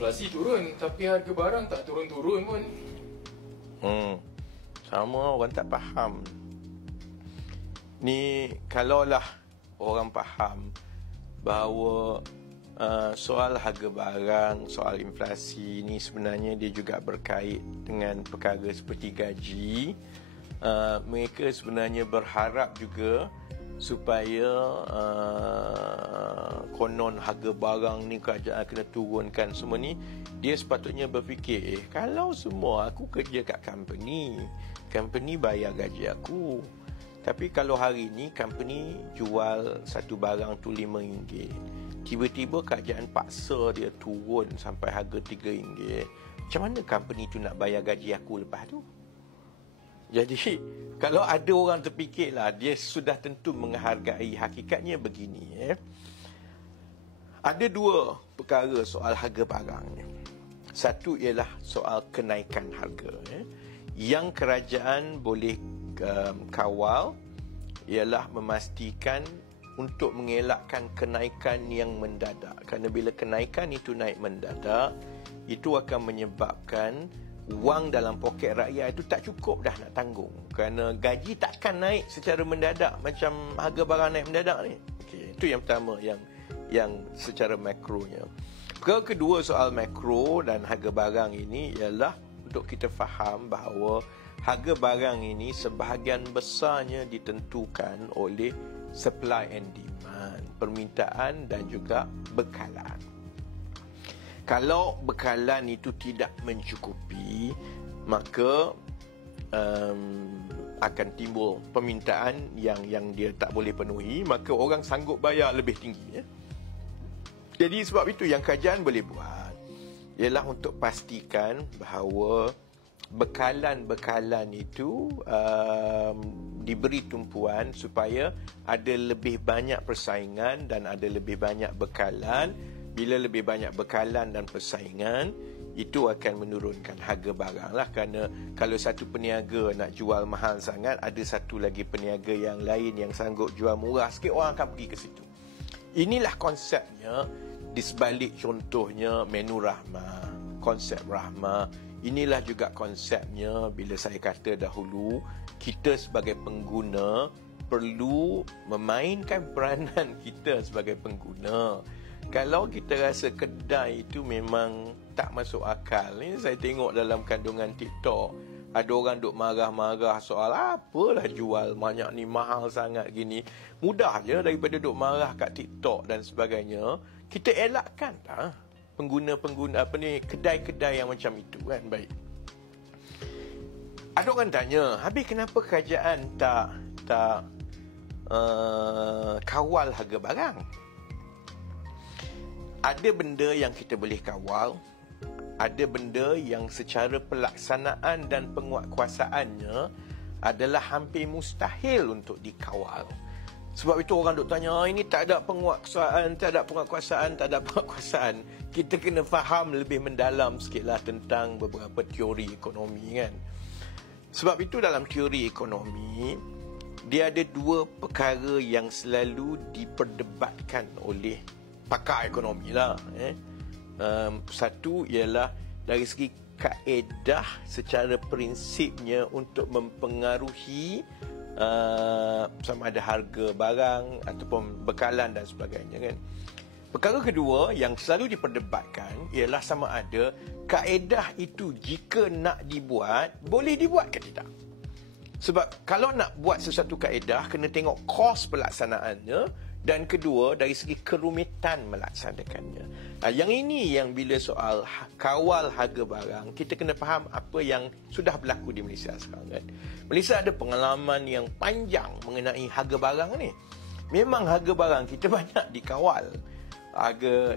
inflasi turun tapi harga barang tak turun-turun pun. Sama orang tak faham. Ni kalaulah orang faham bahawa soal harga barang, soal inflasi ni sebenarnya dia juga berkait dengan perkara seperti gaji. Mereka sebenarnya berharap juga supaya konon harga barang ni kerajaan kena turunkan semua ni. Dia sepatutnya berfikir, kalau semua aku kerja kat company bayar gaji aku. Tapi kalau hari ni company jual satu barang tu RM5, tiba-tiba kerajaan paksa dia turun sampai harga RM3, macam mana company tu nak bayar gaji aku lepas tu? Jadi kalau ada orang terfikirlah, dia sudah tentu menghargai hakikatnya begini. Ada dua perkara soal harga barang ni. Satu ialah soal kenaikan harga. Yang kerajaan boleh kawal ialah memastikan untuk mengelakkan kenaikan yang mendadak. Kerana bila kenaikan itu naik mendadak, itu akan menyebabkan wang dalam poket rakyat itu tak cukup dah nak tanggung. Kerana gaji takkan naik secara mendadak macam harga barang naik mendadak ni. Okey, itu yang pertama yang secara makronya. Perkara kedua soal makro dan harga barang ini ialah untuk kita faham bahawa harga barang ini sebahagian besarnya ditentukan oleh supply and demand, permintaan dan juga bekalan. Kalau bekalan itu tidak mencukupi, maka akan timbul permintaan yang dia tak boleh penuhi, maka orang sanggup bayar lebih tinggi. Jadi sebab itu yang kerajaan boleh buat ialah untuk pastikan bahawa bekalan-bekalan itu diberi tumpuan supaya ada lebih banyak persaingan dan ada lebih banyak bekalan. Bila lebih banyak bekalan dan persaingan, itu akan menurunkan harga barang lah. Kerana kalau satu peniaga nak jual mahal sangat, ada satu lagi peniaga yang lain yang sanggup jual murah sikit, orang akan pergi ke situ. Inilah konsepnya di sebalik contohnya menu rahmah, konsep rahmah. Inilah juga konsepnya bila saya kata dahulu, kita sebagai pengguna perlu memainkan peranan kita sebagai pengguna. Kalau kita rasa kedai itu memang tak masuk akal, ni saya tengok dalam kandungan TikTok, ada orang duk marah-marah soal apalah jual banyak ni mahal sangat gini. Mudah je daripada duk marah kat TikTok dan sebagainya, kita elakkan lah pengguna-pengguna kedai-kedai yang macam itu kan. Baik. Ada orang tanya, habis kenapa kerajaan tak kawal harga barang? Ada benda yang kita boleh kawal, ada benda yang secara pelaksanaan dan penguatkuasaannya adalah hampir mustahil untuk dikawal. Sebab itu orang duk tanya, ini tak ada penguatkuasaan, tak ada penguatkuasaan, tak ada penguatkuasaan. Kita kena faham lebih mendalam sikitlah tentang beberapa teori ekonomi kan. Sebab itu dalam teori ekonomi, dia ada dua perkara yang selalu diperdebatkan oleh pakar ekonomi lah. Satu ialah dari segi kaedah secara prinsipnya untuk mempengaruhi sama ada harga barang ataupun bekalan dan sebagainya kan. Perkara kedua yang selalu diperdebatkan ialah sama ada kaedah itu jika nak dibuat, boleh dibuat ke tidak. Sebab kalau nak buat sesuatu kaedah, kena tengok kos pelaksanaannya, dan kedua dari segi kerumitan melaksanakannya. Yang ini yang bila soal kawal harga barang, kita kena faham apa yang sudah berlaku di Malaysia sekarang kan. Malaysia ada pengalaman yang panjang mengenai harga barang ni. Memang harga barang kita banyak dikawal.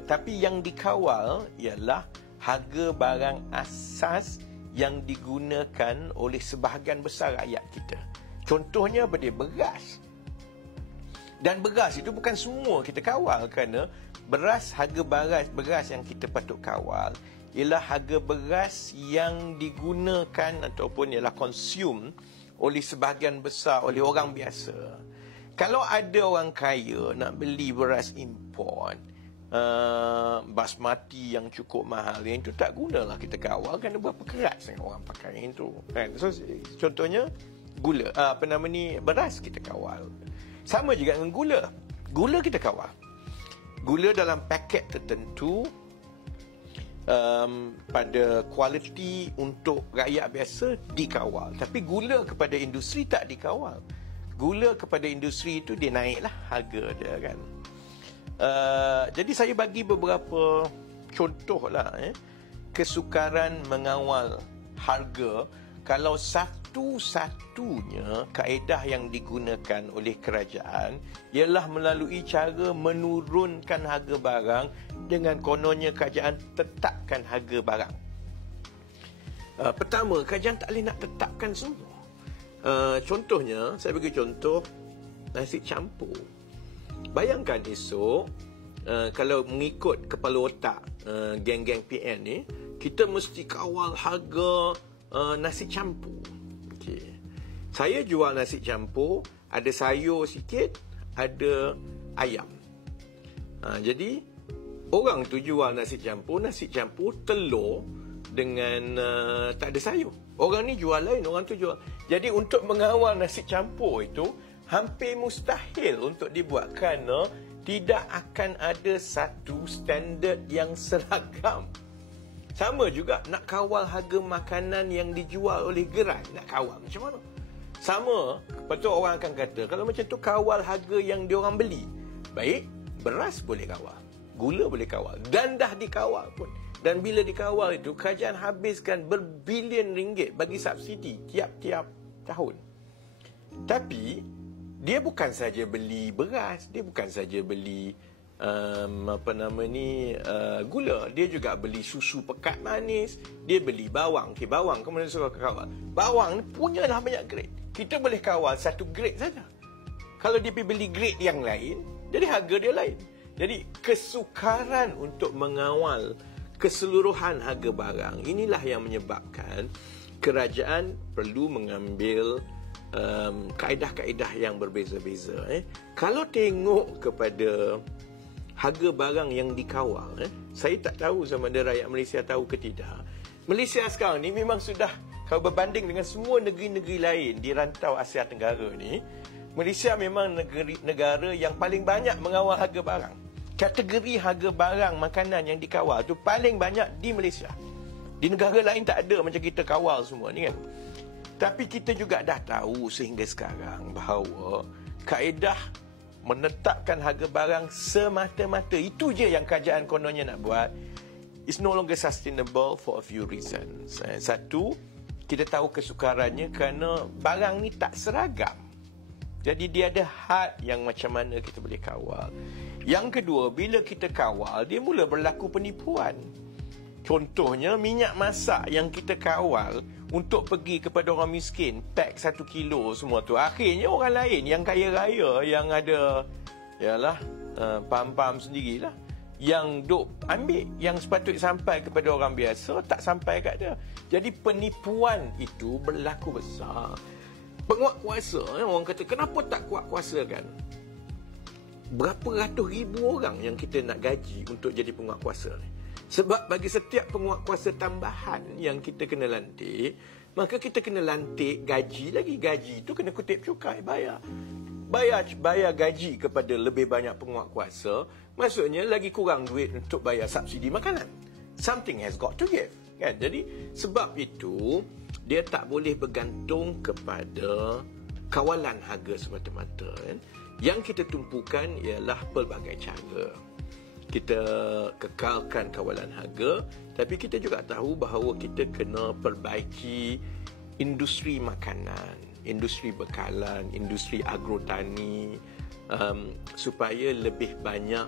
Tapi yang dikawal ialah harga barang asas yang digunakan oleh sebahagian besar rakyat kita. Contohnya pada beras. Dan beras itu bukan semua kita kawal, kerana harga beras yang kita patut kawal ialah harga beras yang digunakan ataupun ialah consume oleh sebahagian besar oleh orang biasa. Kalau ada orang kaya nak beli beras import, basmati yang cukup mahal, yang itu tak gunalah kita kawal kerana berapa keras yang orang pakai yang itu kan. So contohnya gula, beras kita kawal. Sama juga dengan gula kita kawal. Gula dalam paket tertentu, pada kualiti untuk rakyat biasa dikawal, tapi gula kepada industri tak dikawal. Gula kepada industri itu dia naiklah harga dia kan. Jadi saya bagi beberapa contoh lah kesukaran mengawal harga. Kalau satu-satunya kaedah yang digunakan oleh kerajaan ialah melalui cara menurunkan harga barang dengan kononnya kerajaan tetapkan harga barang. Pertama, kerajaan tak boleh nak tetapkan semua. Contohnya, saya bagi contoh nasi campur. Bayangkan esok, kalau mengikut kepala otak geng-geng PN ni, kita mesti kawal harga nasi campur. Okay. Saya jual nasi campur, ada sayur sikit, ada ayam. Jadi, orang tu jual nasi campur telur dengan tak ada sayur. Orang ni jual lain, orang tu jual. Jadi, untuk mengawal nasi campur itu, hampir mustahil untuk dibuatkan. Tidak akan ada satu standard yang seragam. Sama juga nak kawal harga makanan yang dijual oleh gerai. Nak kawal macam mana? Sama, lepas tu orang akan kata, kalau macam tu kawal harga yang diorang beli. Baik, beras boleh kawal, gula boleh kawal, dan dah dikawal pun. Dan bila dikawal itu, kerajaan habiskan berbilion ringgit bagi subsidi tiap-tiap tahun. Tapi dia bukan saja beli beras, dia bukan saja beli gula, dia juga beli susu pekat manis, dia beli bawang. Okey, bawang kemudian suruh kawal. Bawang ni punyalah banyak grade. Kita boleh kawal satu grade saja. Kalau dia pergi beli grade yang lain, jadi harga dia lain. Jadi kesukaran untuk mengawal keseluruhan harga barang, inilah yang menyebabkan kerajaan perlu mengambil kaedah-kaedah yang berbeza-beza. Kalau tengok kepada harga barang yang dikawal, saya tak tahu sama ada rakyat Malaysia tahu ke tidak. Malaysia sekarang ni memang sudah, kalau berbanding dengan semua negeri-negeri lain di rantau Asia Tenggara ni, Malaysia memang negara yang paling banyak mengawal harga barang. Kategori harga barang makanan yang dikawal tu paling banyak di Malaysia. Di negara lain tak ada macam kita kawal semua ni kan. Tapi kita juga dah tahu sehingga sekarang bahawa kaedah menetapkan harga barang semata-mata itu je yang kerajaan kononnya nak buat, is no longer sustainable for a few reasons. Satu, kita tahu kesukarannya kerana barang ni tak seragam. Jadi dia ada had yang macam mana kita boleh kawal. Yang kedua, bila kita kawal, dia mula berlaku penipuan. Contohnya, minyak masak yang kita kawal untuk pergi kepada orang miskin, pack 1 kilo semua tu. Akhirnya orang lain yang kaya raya, yang ada, pam-pam sendirilah, yang duk ambil, yang sepatutnya sampai kepada orang biasa, tak sampai kat dia. Jadi penipuan itu berlaku besar. Penguat kuasa, orang kata, kenapa tak kuat kuasa kan? Berapa ratus ribu orang yang kita nak gaji untuk jadi penguat kuasa ni? Sebab bagi setiap penguat kuasa tambahan yang kita kena lantik, maka kita kena lantik gaji lagi. Gaji itu kena kutip cukai, bayar gaji kepada lebih banyak penguat kuasa, maksudnya lagi kurang duit untuk bayar subsidi makanan. Something has got to give, kan? Jadi sebab itu dia tak boleh bergantung kepada kawalan harga semata-mata, kan? Yang kita tumpukan ialah pelbagai cara. Kita kekalkan kawalan harga, tapi kita juga tahu bahawa kita kena perbaiki industri makanan, industri bekalan, industri agrotani, supaya lebih banyak